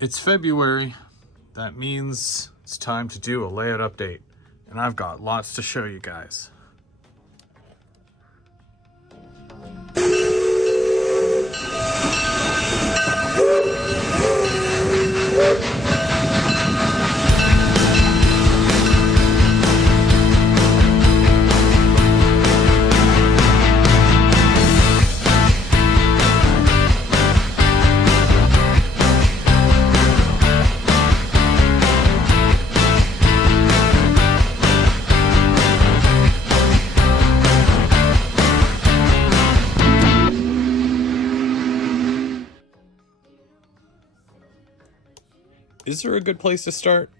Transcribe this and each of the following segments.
It's February. That means it's time to do a layout update. And I've got lots to show you guys. Is there a good place to start?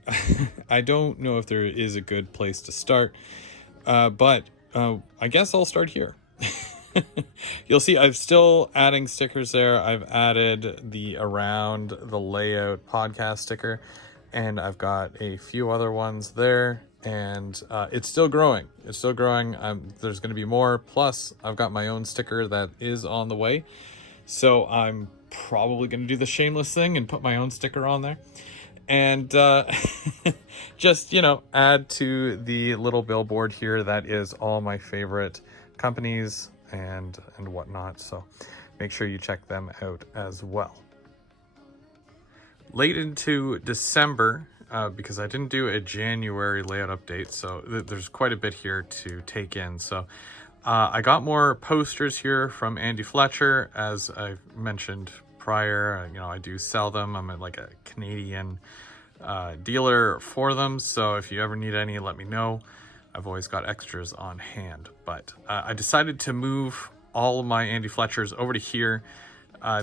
I don't know if there is a good place to start, but I guess I'll start here. You'll see I'm still adding stickers there. I've added the around the layout podcast sticker, and I've got a few other ones there, and it's still growing. It's still growing. There's going to be more. Plus, I've got my own sticker that is on the way. So I'm probably going to do the shameless thing and put my own sticker on there. And just, add to the little billboard here that is all my favorite companies and whatnot. So make sure you check them out as well. Late into December, because I didn't do a January layout update, so there's quite a bit here to take in. So I got more posters here from Andy Fletcher, as I mentioned prior. I do sell them. I'm like a Canadian dealer for them, so if you ever need any, let me know. I've always got extras on hand. But I decided to move all of my Andy Fletchers over to here.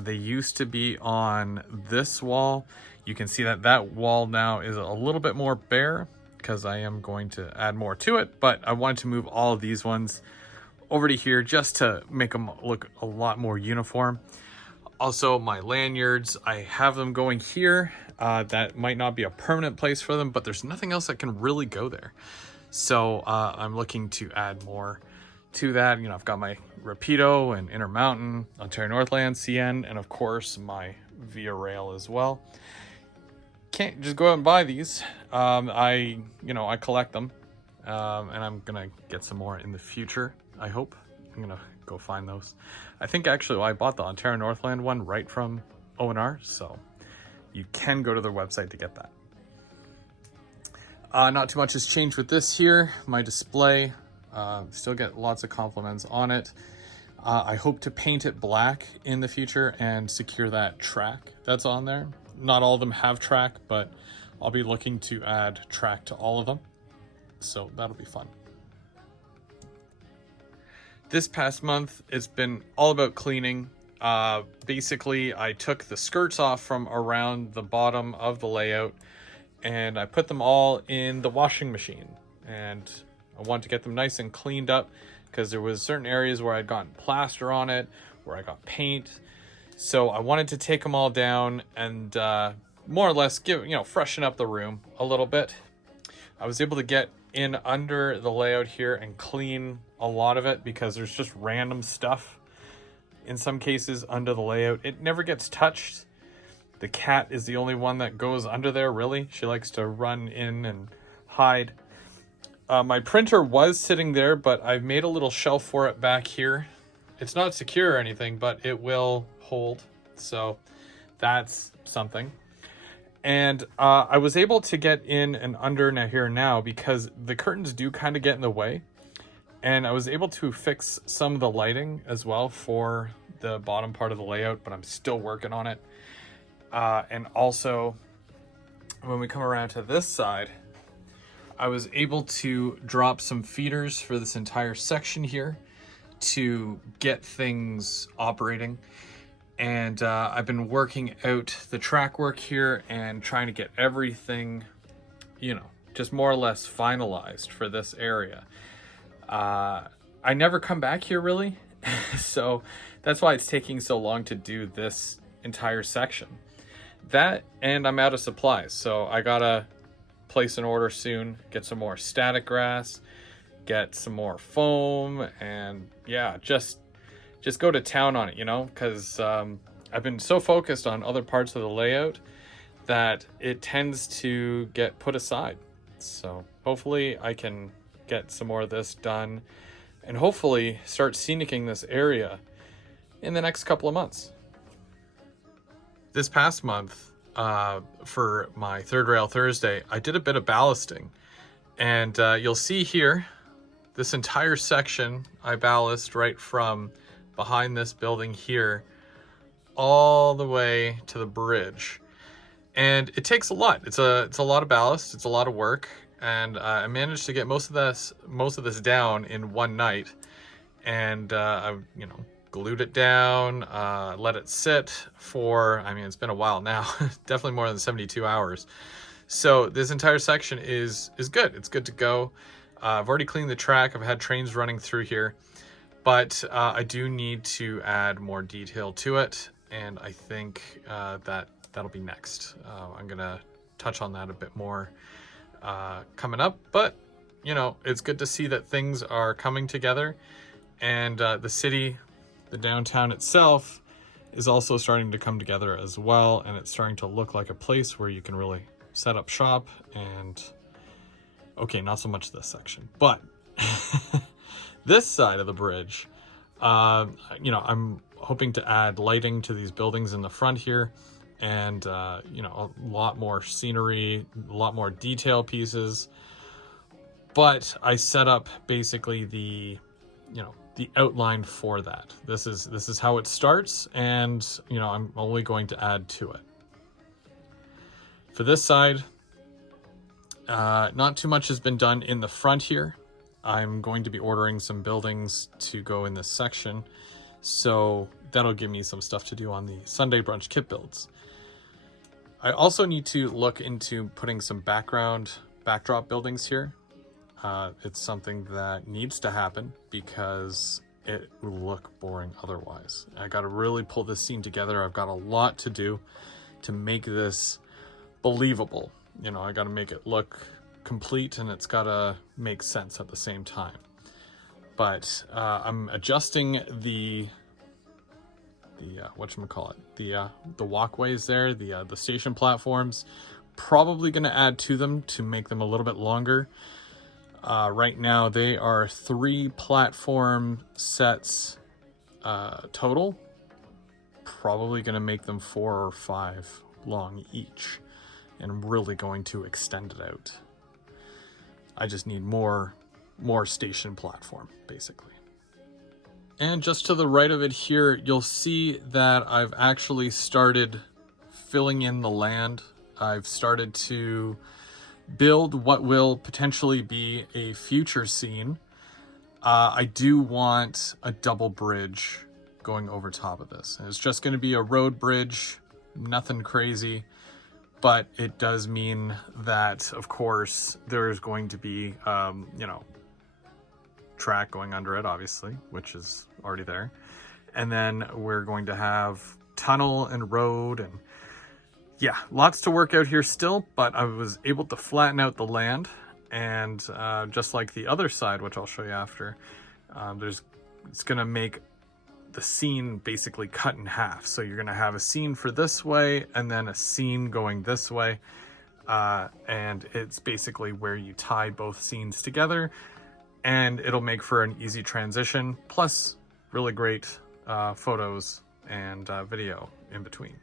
They used to be on this wall. You can see that wall now is a little bit more bare because I am going to add more to it, but I wanted to move all of these ones over to here just to make them look a lot more uniform. Also, my lanyards, I have them going here. That might not be a permanent place for them, but there's nothing else that can really go there. So I'm looking to add more to that. I've got my Rapido and Intermountain, Ontario Northland, CN, and of course my Via Rail as well. Can't just go out and buy these. I collect them, and I'm gonna get some more in the future, I hope. I'm gonna go find those. I think actually I bought the Ontario Northland one right from O&R, so you can go to their website to get that. Not too much has changed with this here. My display, still get lots of compliments on it. I hope to paint it black in the future and secure that track that's on there. Not all of them have track, but I'll be looking to add track to all of them. So that'll be fun. This past month, it's been all about cleaning. Basically, I took the skirts off from around the bottom of the layout and I put them all in the washing machine. And I wanted to get them nice and cleaned up because there was certain areas where I'd gotten plaster on it, where I got paint. So I wanted to take them all down and more or less freshen up the room a little bit. I was able to get in under the layout here and clean a lot of it because there's just random stuff in some cases under the layout. It never gets touched. The cat is the only one that goes under there, really. She likes to run in and hide. My printer was sitting there, but I've made a little shelf for it back here. It's not secure or anything, but it will hold. So that's something. And I was able to get in and under now because the curtains do kind of get in the way. And I was able to fix some of the lighting as well for the bottom part of the layout, but I'm still working on it. And also, when we come around to this side, I was able to drop some feeders for this entire section here to get things operating. And I've been working out the track work here and trying to get everything, just more or less finalized for this area. I never come back here really, so that's why it's taking so long to do this entire section. That, and I'm out of supplies, so I gotta place an order soon, get some more static grass, get some more foam, and yeah, just go to town on it, because I've been so focused on other parts of the layout that it tends to get put aside. So hopefully I can get some more of this done and hopefully start scenicking this area in the next couple of months. This past month, for my Third Rail Thursday, I did a bit of ballasting. And you'll see here, this entire section I ballast right from behind this building here all the way to the bridge. And it takes a lot. It's a lot of ballast. It's a lot of work. And I managed to get most of this down in one night. And I, glued it down, let it sit for, it's been a while now, definitely more than 72 hours. So this entire section is good. It's good to go. I've already cleaned the track. I've had trains running through here, but I do need to add more detail to it. And I think that'll be next. I'm gonna touch on that a bit more coming up, but it's good to see that things are coming together, and the city, the downtown itself, is also starting to come together as well, and it's starting to look like a place where you can really set up shop. And okay, not so much this section, but this side of the bridge, I'm hoping to add lighting to these buildings in the front here, and a lot more scenery, a lot more detail pieces. But I set up basically the outline for that. This is how it starts, and I'm only going to add to it. For this side, not too much has been done in the front here. I'm going to be ordering some buildings to go in this section, so that'll give me some stuff to do on the Sunday brunch kit builds. I also need to look into putting some backdrop buildings here. It's something that needs to happen because it will look boring otherwise. I got to really pull this scene together. I've got a lot to do to make this believable. I got to make it look complete, and it's got to make sense at the same time. But I'm adjusting the the walkways there, the station platforms. Probably going to add to them to make them a little bit longer. Right now they are 3 platform sets total. Probably going to make them 4 or 5 long each, and really going to extend it out. I just need more station platform, basically. And just to the right of it here, you'll see that I've actually started filling in the land. I've started to build what will potentially be a future scene. I do want a double bridge going over top of this. And it's just going to be a road bridge, nothing crazy, but it does mean that, of course, there's going to be, track going under it, obviously, which is already there. And then we're going to have tunnel and road, and yeah, lots to work out here still, but I was able to flatten out the land. And just like the other side, which I'll show you after, it's going to make the scene basically cut in half. So you're going to have a scene for this way and then a scene going this way. And it's basically where you tie both scenes together, and it'll make for an easy transition, plus really great photos and video in between.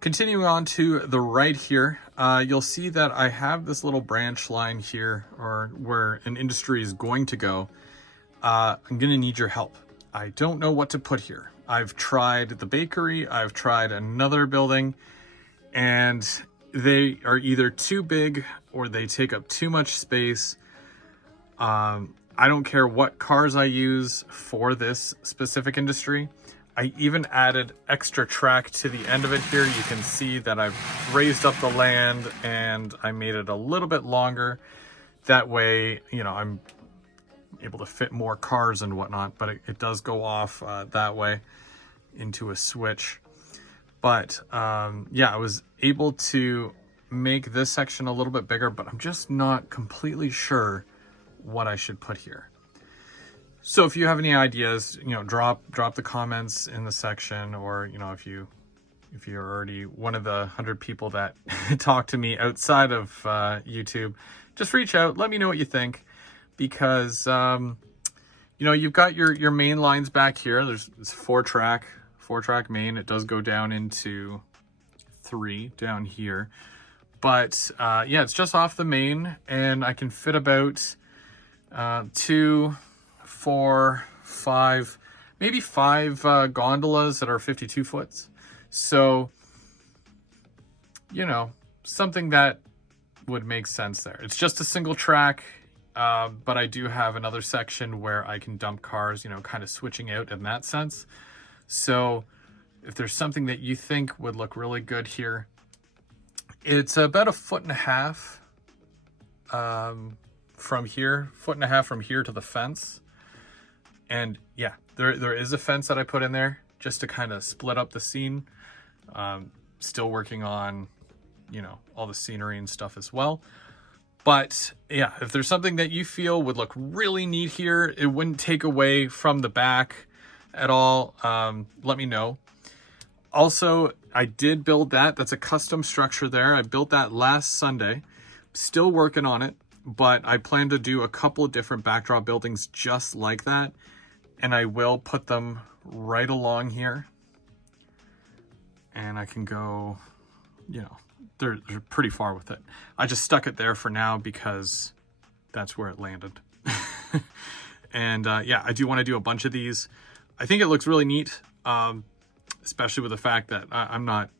Continuing on to the right here, you'll see that I have this little branch line here, or where an industry is going to go. I'm going to need your help. I don't know what to put here. I've tried the bakery, I've tried another building, and they are either too big or they take up too much space. I don't care what cars I use for this specific industry. I even added extra track to the end of it here. You can see that I've raised up the land and I made it a little bit longer. That way, I'm able to fit more cars and whatnot, but it does go off that way into a switch. But yeah, I was able to make this section a little bit bigger, but I'm just not completely sure what I should put here. So if you have any ideas, drop the comments in the section, or if you if you're already one of the 100 people that talk to me outside of YouTube, just reach out, let me know what you think, because you know, you've got your main lines back here. There's it's four track main. It does go down into 3 down here, but yeah, it's just off the main, and I can fit about 2, 4, 5, maybe 5 gondolas that are 52 foots. So, you know, something that would make sense there. It's just a single track, but I do have another section where I can dump cars, you know, kind of switching out in that sense. So if there's something that you think would look really good here, it's about 1.5 feet from here, 1.5 feet from here to the fence. And yeah, there is a fence that I put in there just to kind of split up the scene. Still working on, you know, all the scenery and stuff as well. But yeah, if there's something that you feel would look really neat here, it wouldn't take away from the back at all, let me know. Also, I did build that. That's a custom structure there. I built that last Sunday. Still working on it, but I plan to do a couple of different backdrop buildings just like that. And I will put them right along here. And I can go, you know, they're pretty far with it. I just stuck it there for now because that's where it landed. And yeah, I do want to do a bunch of these. I think it looks really neat, especially with the fact that I'm not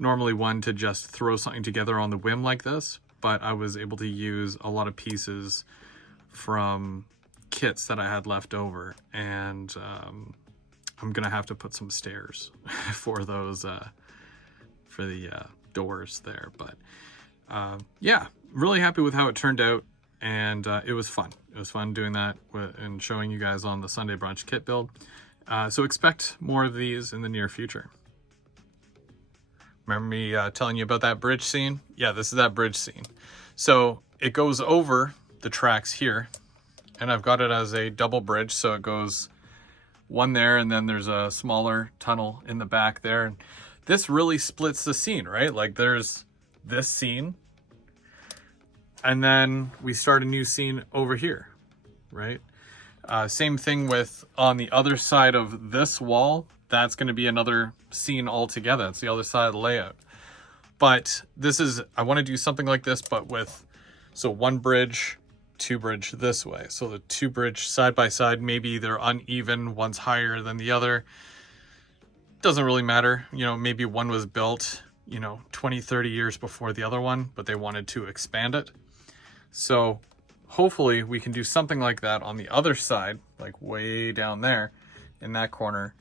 normally one to just throw something together on the whim like this, but I was able to use a lot of pieces from kits that I had left over, and I'm gonna have to put some stairs for those for the doors there. But yeah, really happy with how it turned out, and it was fun. It was fun doing that and showing you guys on the Sunday brunch kit build. So expect more of these in the near future. Remember me telling you about that bridge scene? Yeah, this is that bridge scene. So it goes over the tracks here, and I've got it as a double bridge, so it goes one there, and then there's a smaller tunnel in the back there. And this really splits the scene, right? Like there's this scene, and then we start a new scene over here, right? Same thing with on the other side of this wall. That's going to be another scene altogether. It's the other side of the layout. But this is, I want to do something like this, but with, so one bridge, two bridge this way. So the two bridge side by side, maybe they're uneven, one's higher than the other. Doesn't really matter. You know, maybe one was built, you know, 20, 30 years before the other one, but they wanted to expand it. So hopefully we can do something like that on the other side, like way down there in that corner,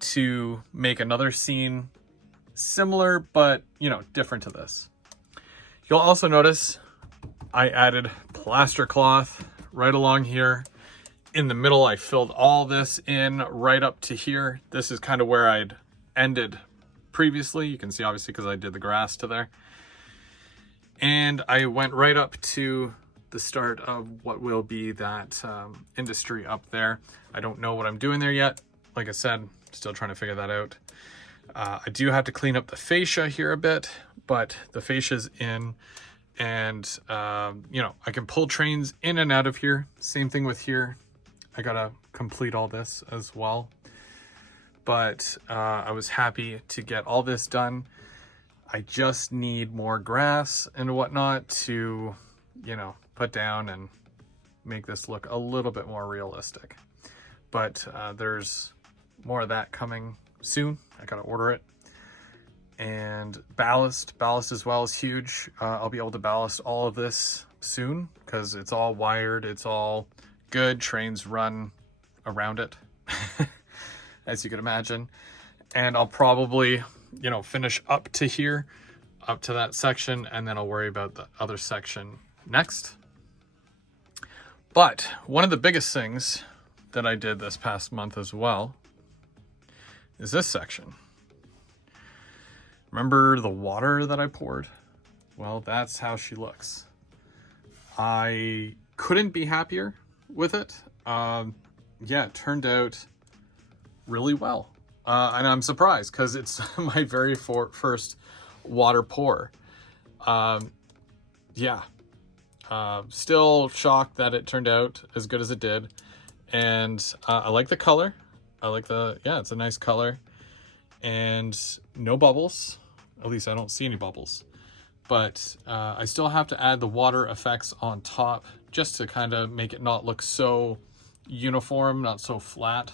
to make another scene similar, but, you know, different to this. You'll also notice I added plaster cloth right along here. In the middle, I filled all this in right up to here. This is kind of where I'd ended previously. You can see obviously because I did the grass to there. And I went right up to the start of what will be that industry up there. I don't know what I'm doing there yet. Like I said, still trying to figure that out. I do have to clean up the fascia here a bit, but the fascia's in, and you know, I can pull trains in and out of here. Same thing with here. I gotta complete all this as well. But I was happy to get all this done. I just need more grass and whatnot to, you know, put down and make this look a little bit more realistic. But there's more of that coming soon. I gotta order it. And ballast as well is huge. I'll be able to ballast all of this soon because it's all wired, it's all good. Trains run around it, as you can imagine. And I'll probably, you know, finish up to here, up to that section, and then I'll worry about the other section next. But one of the biggest things that I did this past month as well is this section. Remember the water that I poured? Well, that's how she looks. I couldn't be happier with it. Yeah, it turned out really well. And I'm surprised because it's my very first water pour. Yeah, still shocked that it turned out as good as it did. And I like the color. I like yeah, it's a nice color. And no bubbles. At least I don't see any bubbles. But I still have to add the water effects on top just to kind of make it not look so uniform, not so flat.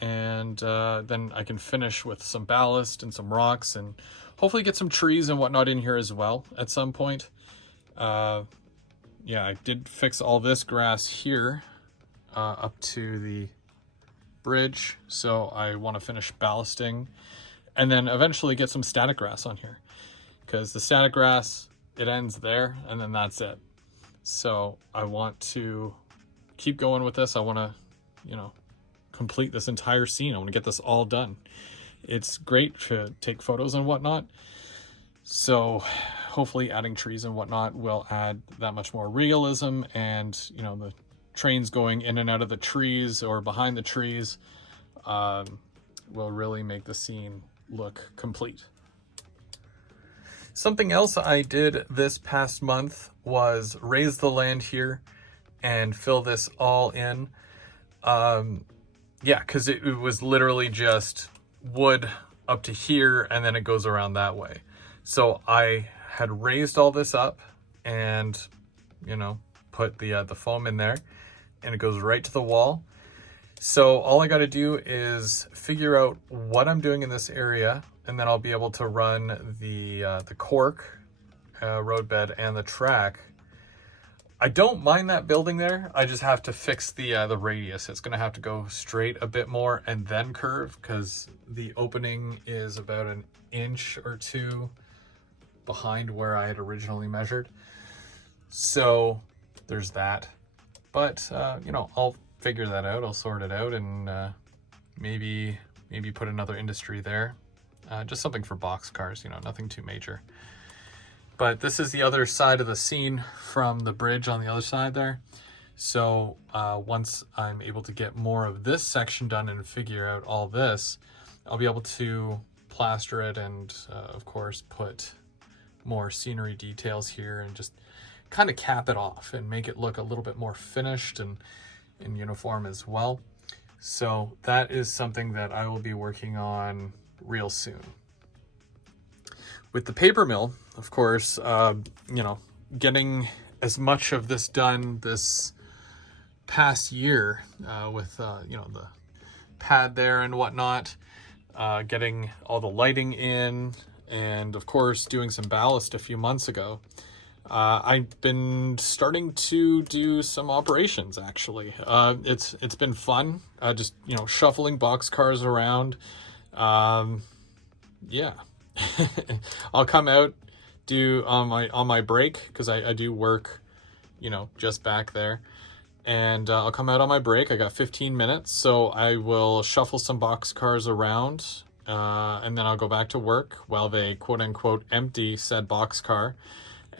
And then I can finish with some ballast and some rocks and hopefully get some trees and whatnot in here as well at some point. Yeah, I did fix all this grass here up to the bridge, so I want to finish ballasting and then eventually get some static grass on here, because the static grass, it ends there and then that's it. So I want to keep going with this. I want to, you know, complete this entire scene. I want to get this all done. It's great to take photos and whatnot, so hopefully adding trees and whatnot will add that much more realism, and you know, the trains going in and out of the trees or behind the trees will really make the scene look complete. Something else I did this past month was raise the land here and fill this all in. Yeah, because it was literally just wood up to here and then it goes around that way. So I had raised all this up and, you know, put the foam in there and it goes right to the wall. So all I got to do is figure out what I'm doing in this area, and then I'll be able to run the cork roadbed and the track. I don't mind that building there. I just have to fix the radius. It's going to have to go straight a bit more and then curve, because the opening is about an inch or two behind where I had originally measured. So there's that. But, you know, I'll figure that out. I'll sort it out and maybe put another industry there. Just something for box cars, you know, nothing too major. But this is the other side of the scene from the bridge on the other side there. So once I'm able to get more of this section done and figure out all this, I'll be able to plaster it and of course put more scenery details here and just kind of cap it off and make it look a little bit more finished and in uniform as well. So that is something that I will be working on real soon. With the paper mill, of course, you know, getting as much of this done this past year with, you know, the pad there and whatnot, getting all the lighting in, and of course doing some ballast a few months ago. I've been starting to do some operations, actually. It's been fun, just, you know, shuffling box cars around. Yeah. I'll come out, do on my break, because I do work, you know, just back there, and I'll come out on my break. I got 15 minutes, so I will shuffle some box cars around, and then I'll go back to work while they quote unquote empty said box car.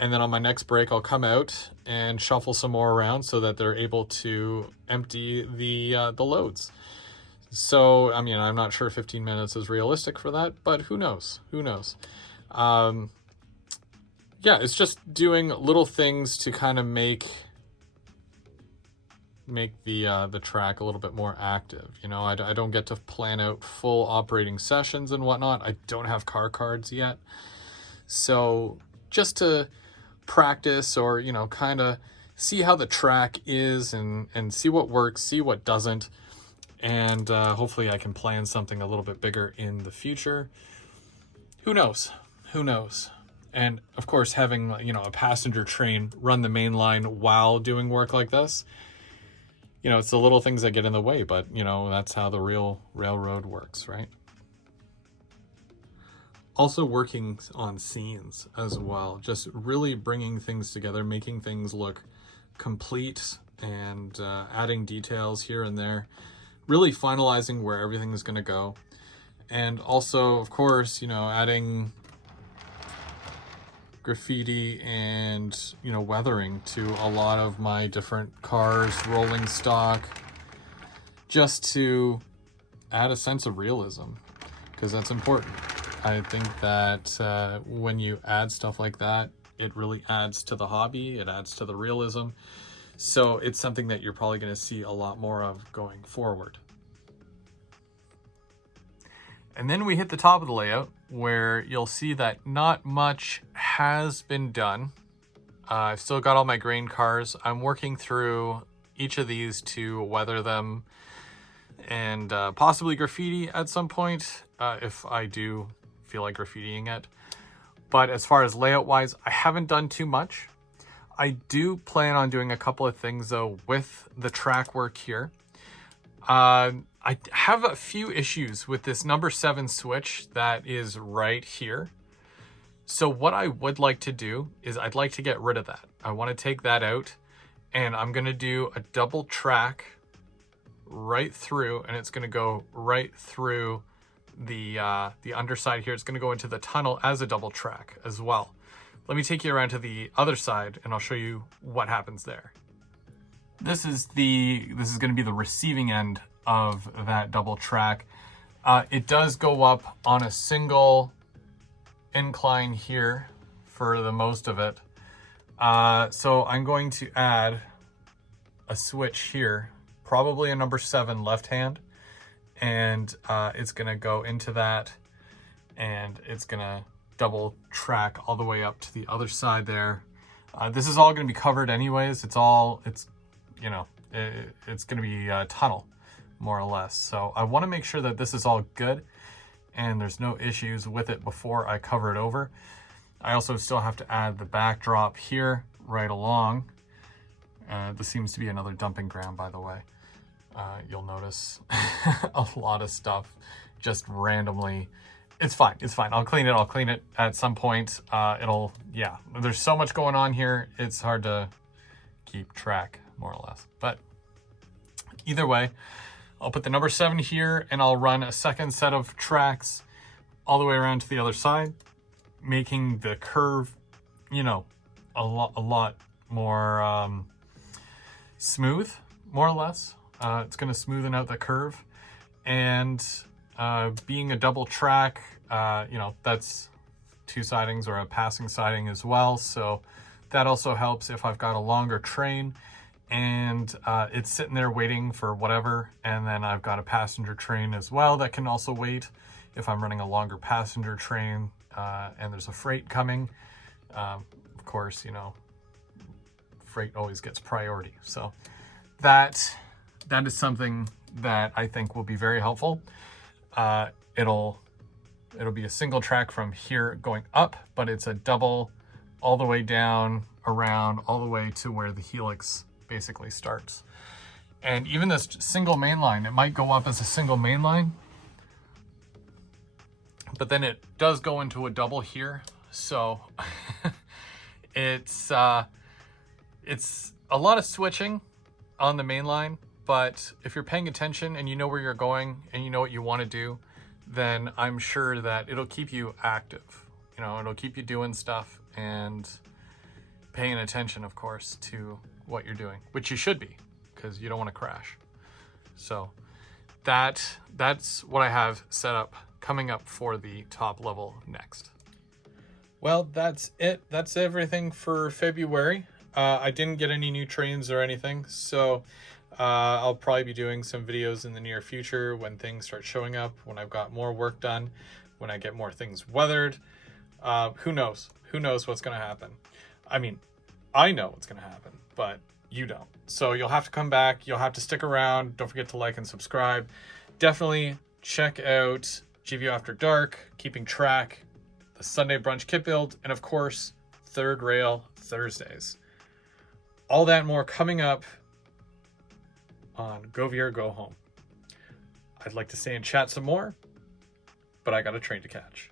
And then on my next break, I'll come out and shuffle some more around so that they're able to empty the loads. So, I mean, I'm not sure 15 minutes is realistic for that, but who knows? Who knows? Yeah, it's just doing little things to kind of make the track a little bit more active. You know, I don't get to plan out full operating sessions and whatnot. I don't have car cards yet. So just to practice, or, you know, kind of see how the track is and see what works, see what doesn't. And hopefully I can plan something a little bit bigger in the future. Who knows? Who knows? And of course, having, you know, a passenger train run the main line while doing work like this, you know, it's the little things that get in the way, but, you know, that's how the real railroad works, right? Also working on scenes as well, just really bringing things together, making things look complete, and adding details here and there, really finalizing where everything is going to go. And also, of course, you know, adding graffiti and, you know, weathering to a lot of my different cars, rolling stock, just to add a sense of realism, because that's important. I think that when you add stuff like that, it really adds to the hobby, it adds to the realism. So it's something that you're probably going to see a lot more of going forward. And then we hit the top of the layout where you'll see that not much has been done. I've still got all my grain cars. I'm working through each of these to weather them and possibly graffiti at some point if I do feel like graffitiing it. But as far as layout wise, I haven't done too much. I do plan on doing a couple of things though with the track work here. I have a few issues with this number 7 switch that is right here. So what I would like to do is I'd like to get rid of that. I want to take that out, and I'm going to do a double track right through, and it's going to go right through the underside here. It's going to go into the tunnel as a double track as well. Let me take you around to the other side and I'll show you what happens there. This is going to be the receiving end of that double track. It does go up on a single incline here for the most of it. So I'm going to add a switch here, probably a number 7 left hand, and it's going to go into that, and it's going to double track all the way up to the other side there. This is all going to be covered anyways. It's going to be a tunnel, more or less. So I want to make sure that this is all good and there's no issues with it before I cover it over. I also still have to add the backdrop here right along. This seems to be another dumping ground, by the way. You'll notice a lot of stuff just randomly. It's fine. It's fine. I'll clean it at some point. There's so much going on here. It's hard to keep track, more or less. But either way, I'll put the number 7 here and I'll run a second set of tracks all the way around to the other side, making the curve, a lot more smooth, more or less. It's going to smoothen out the curve, and being a double track, that's 2 sidings or a passing siding as well. So that also helps if I've got a longer train and it's sitting there waiting for whatever. And then I've got a passenger train as well that can also wait if I'm running a longer passenger train and there's a freight coming. Of course, freight always gets priority. So that is something that I think will be very helpful. It'll be a single track from here going up, but it's a double all the way down, around, all the way to where the helix basically starts. And even this single main line, it might go up as a single main line, but then it does go into a double here. So it's a lot of switching on the main line, but if you're paying attention and you know where you're going and you know what you want to do, then I'm sure that it'll keep you active. It'll keep you doing stuff and paying attention, of course, to what you're doing, which you should be, because you don't want to crash. So that's what I have set up coming up for the top level next. Well, that's it. That's everything for February. I didn't get any new trains or anything, so I'll probably be doing some videos in the near future when things start showing up, when I've got more work done, when I get more things weathered. Who knows? Who knows what's going to happen? I mean, I know what's going to happen, but you don't. So you'll have to come back. You'll have to stick around. Don't forget to like and subscribe. Definitely check out GVO After Dark, keeping track, the Sunday Brunch Kit Build, and of course, Third Rail Thursdays. All that and more coming up on Go Veer, Go Home. I'd like to stay and chat some more, but I got a train to catch.